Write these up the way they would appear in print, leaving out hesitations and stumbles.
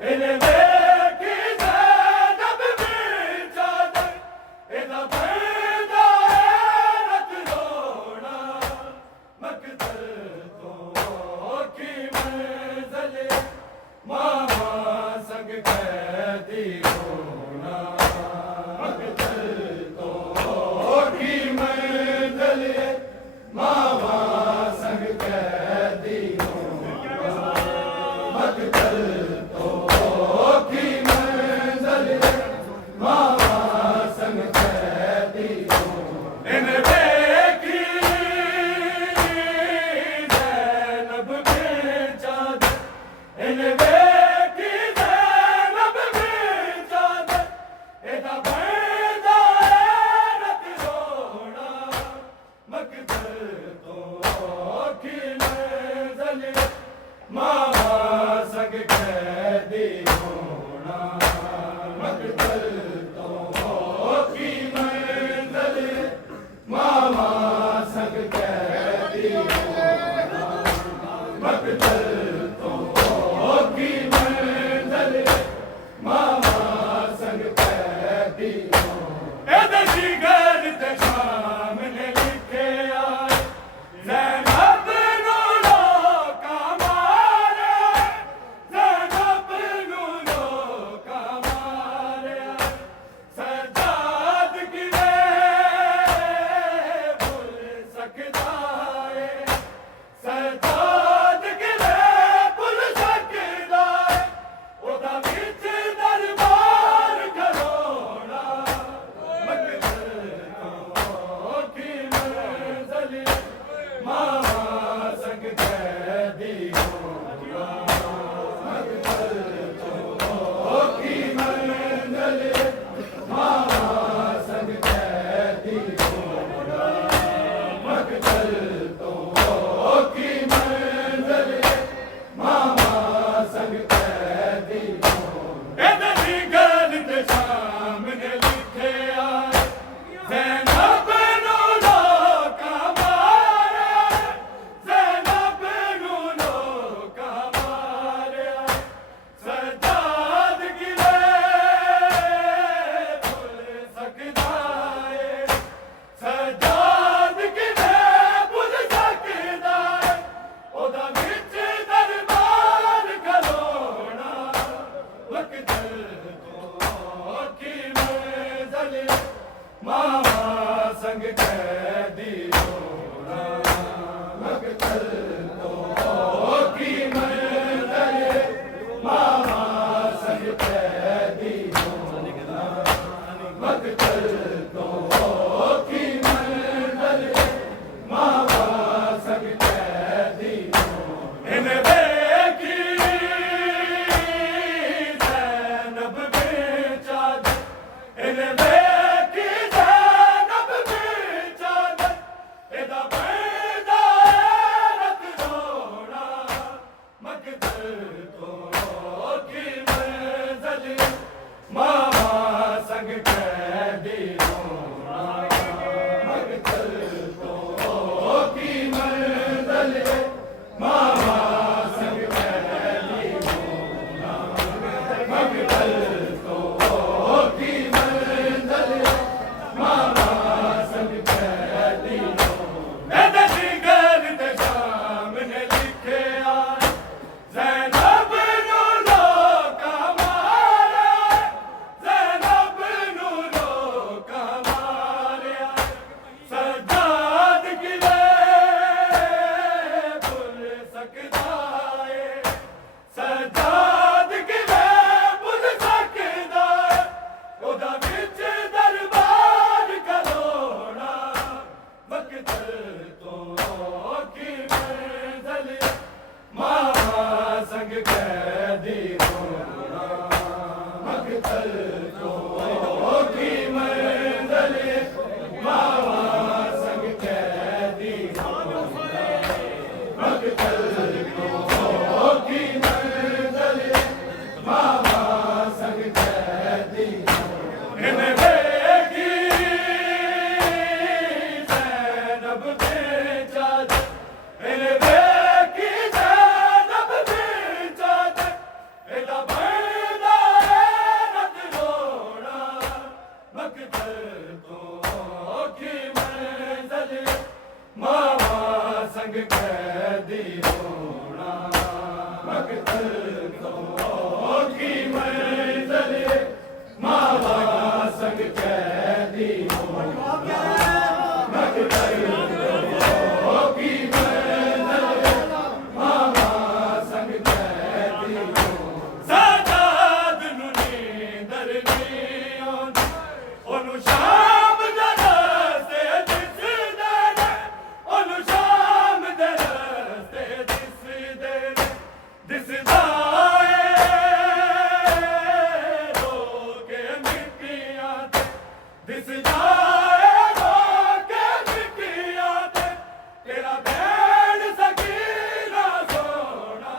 इन वेखी ज़ैनब दी चादर एदा पैदा रत रोना मकदर तो की मंज़िल मामा संग कैदी होना मकदर तो की मंज़िल मामा संग कैदी होना मकदर तो की मंज़िल मामा संग कैदी होना इन वेखी ज़ैनब दी चादर इन वेखी ज़ैनब दी चादर एदा पैदा रत रोना मकदर तो की मंज़िल मामा संग कैदी होना मकदर तो की मंज़िल मामा संग कैदी होना मकदर तो की मंज़िल मामा संग कैदी होना एदा जिगर ते शाम ने लिखे आए ज़ैनब नू लोका मारे ज़ैनब नू लोका मारे सजाद किवे भुल सकदा है सजाद किवे भुल सकदा है ओदा विच दरबार खलोना मकदर तो की मंज़िल मामा संग कैदी होना मकदर तो की मंज़िल मामा संग कैदी होना मकदर तो की मंज़िल मामा संग कैदी होना एदा जिगर ते शाम ने लिखे आए ज़ैनब नू लोका मारे ज़ैनब नू लोका मारे सजाद किवे भुल सकदा है सजाद किवे भुल सकदा है ओदा विच दरबार खलोना मकदर तो की मंज़िल मामा संग कैदी होना मकदर तो की मंज़िल मामा संग कैदी होना मकदर तो की मंज़िल मामा संग कैदी होना इन वेखी ज़ैनब दी चादर इन वेखी ज़ैनब दी चादर एदा पैदा रत रोना मकदर तो की मंज़िल मामा संग कैदी होना मकदर तो की मंज़िल मामा संग कैदी होना मकदर तो की मंज़िल मामा संग कैदी होना एदा जिगर ते शाम ने लिखे आए ज़ैनब नू लोका मारे ज़ैनब नू लोका मारे सजाद किवे भुल सकदा है सजाद किवे भुल सकदा है ओदा विच दरबार खलोना मकदर तो की मंज़िल मामा संग कैदी होना मकदर तो की मंज़िल मामा संग कैदी होना मकदर तो की मंज़िल मामा संग कैदी होना इन वेखी ज़ैनब दी चादर इन वेखी ज़ैनब दी चादर की मंजिल मावा संग कैदी हो मकतल की मंजिल मावा संग कैदी हो सादात नूं नींदर नहीं आउंदी ओनू शाम दे रस्ते दिसदे ने ओनू शाम दे रस्ते दिसदे ने दिसदा दिसदा के मिट्टिया ते तेरा बैण सकीना सोना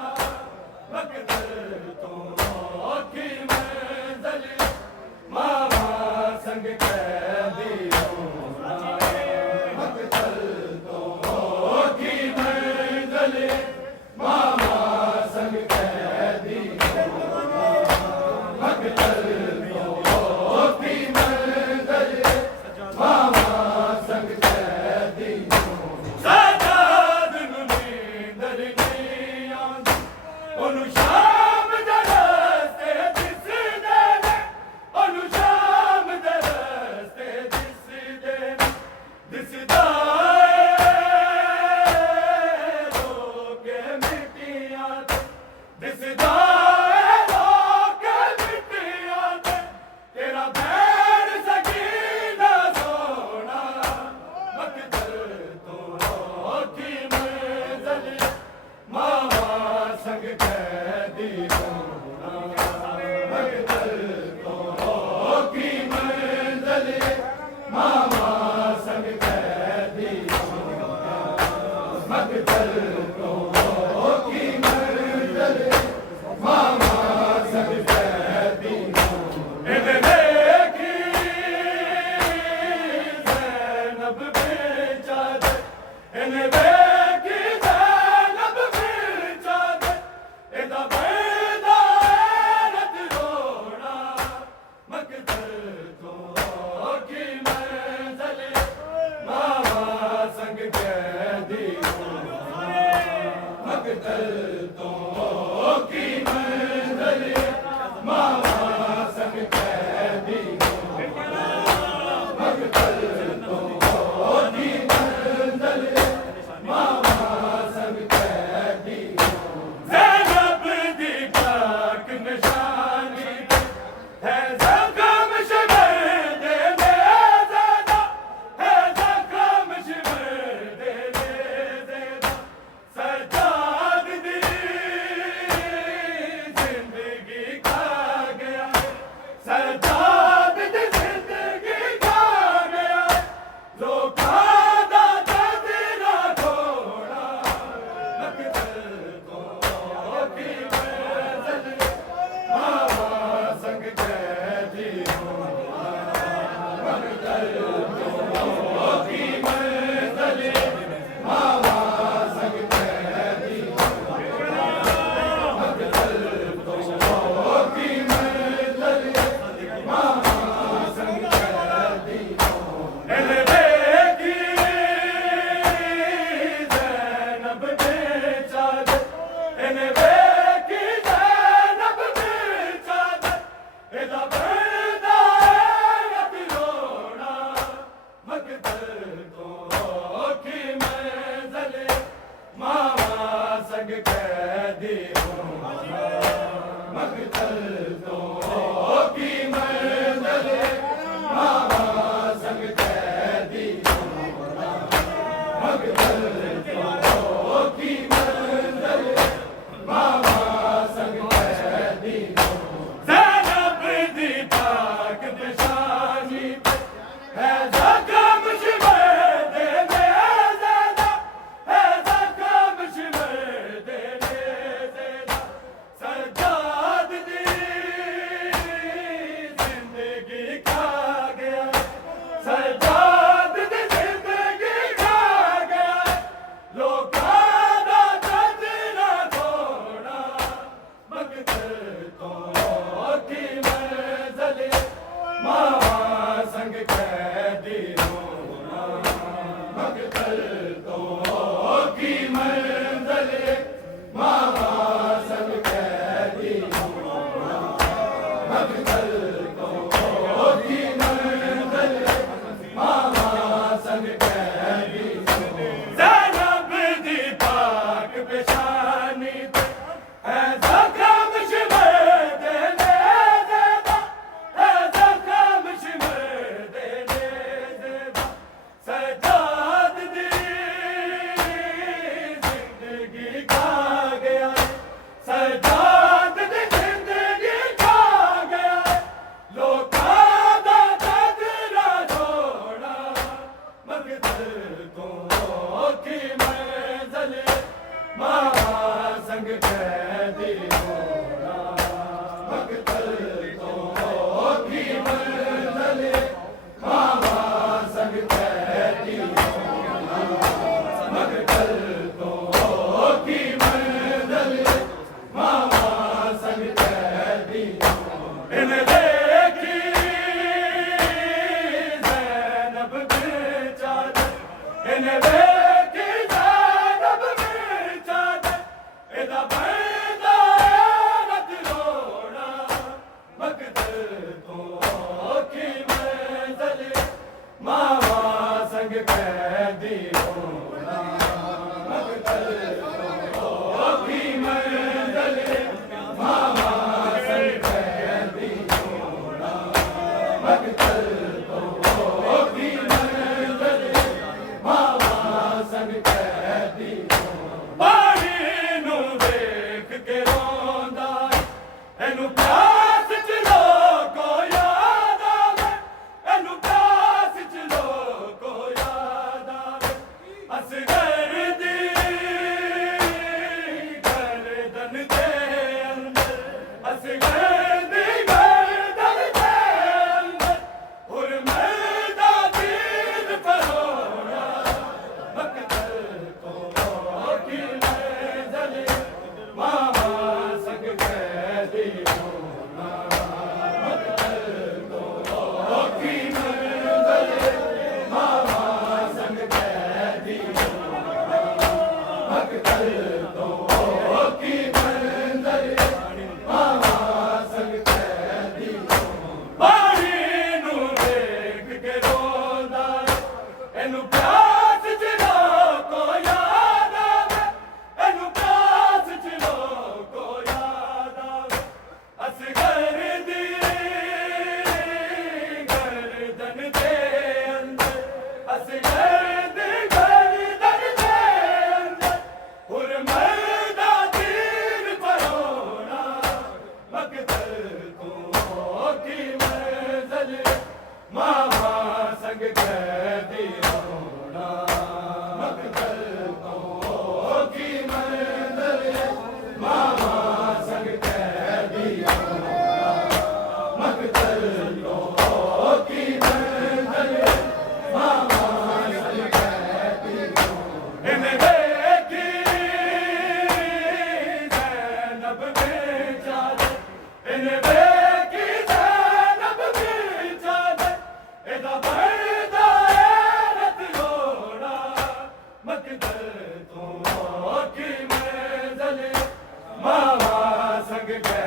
मकदर तो की मंजिल मावा संग कैदी होना मकदर तो की मंजिल मावा संग कैदी होना मकदर ओनू शाम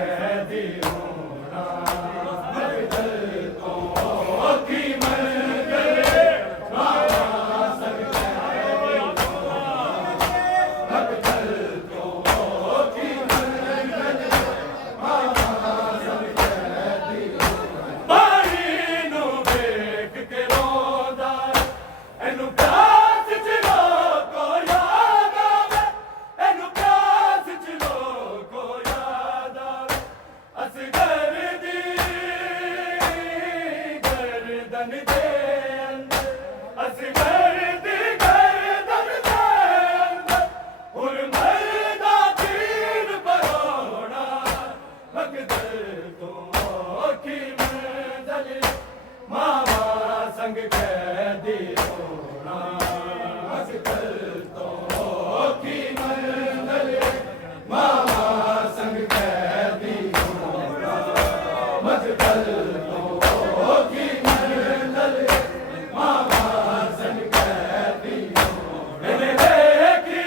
कैदी होना मकतल तो की मंजिल मामा संग कैदी होना मकतल तो की मंजिल मामा संग कैदी होना बारी नू देख के रोंदा एनू प्यास च लोको याद आवे एनू प्यास च लोको याद आवे असगर दी गर्दन दे अंदर असगर दी गर्दन दे अंदर हुर मरदा तीर परोड़ा मकदर तो की मंजिल मामा संग कैदी होना मकदर तो की मंजिल मामा संग कैदी होना मकदर तो की मंजिल मामा संग कैदी होना मैंने देखी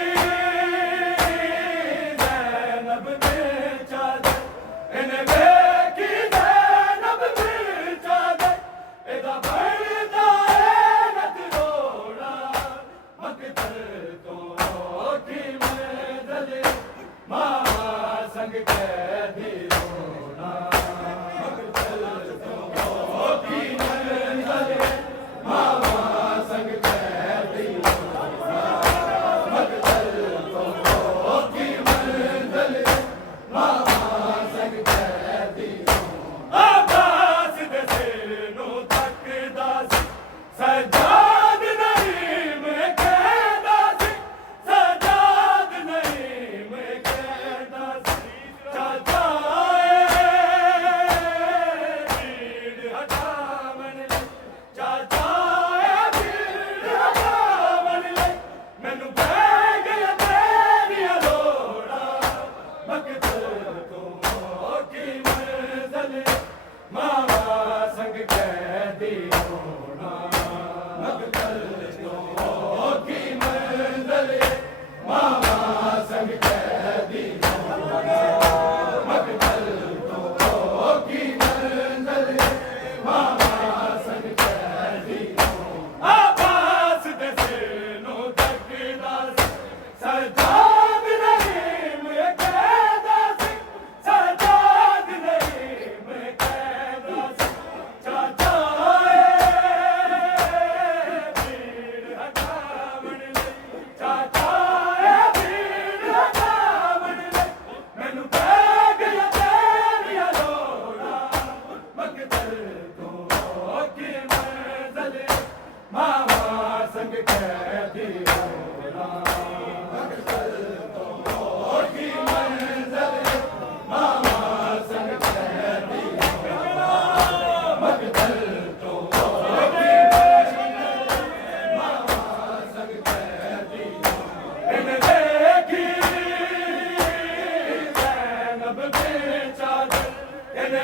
ज़ैनब में चादर मैंने देखी ज़ैनब में चादर एदा बढ़दा है नत रोड़ा मकदर तो की मंजिल मामा संग कैदी होना मकदर तो की मंजिल मामा संग कैदी होना मकदर तो की मंजिल मामा संग कैदी होना आकाश दे सिर नू तकदा सी सजाद नहीं मैं कहदा सी सजाद नहीं मैं कहदा सी चाचा भीड़ हटावन ले चाचा भीड़ हटावन ले मैनू पै गया तेरिया लोड़ा मकदर तो की मंजिल मामा संग कैदी होना मकदर तो की मंजिल मामा संग कैदी होना मकदर तो की मंजिल मामा संग कैदी होना आकाश दे सिर नू तकदा सी सजाद नहीं मैं कहदा सी सजाद नहीं मैं कहदा सी चाचा भीड़ हटावन ले चाचा भीड़ हटावन ले मैनू पै गया तेरिया लोड़ा मकदर तो की मंजिल मामा संग कैदी होना मकदर तो की मंजिल मामा संग कैदी होना मकदर तो की मंजिल मामा संग कैदी होना मैंने देखी ज़ैनब में चादर मैंने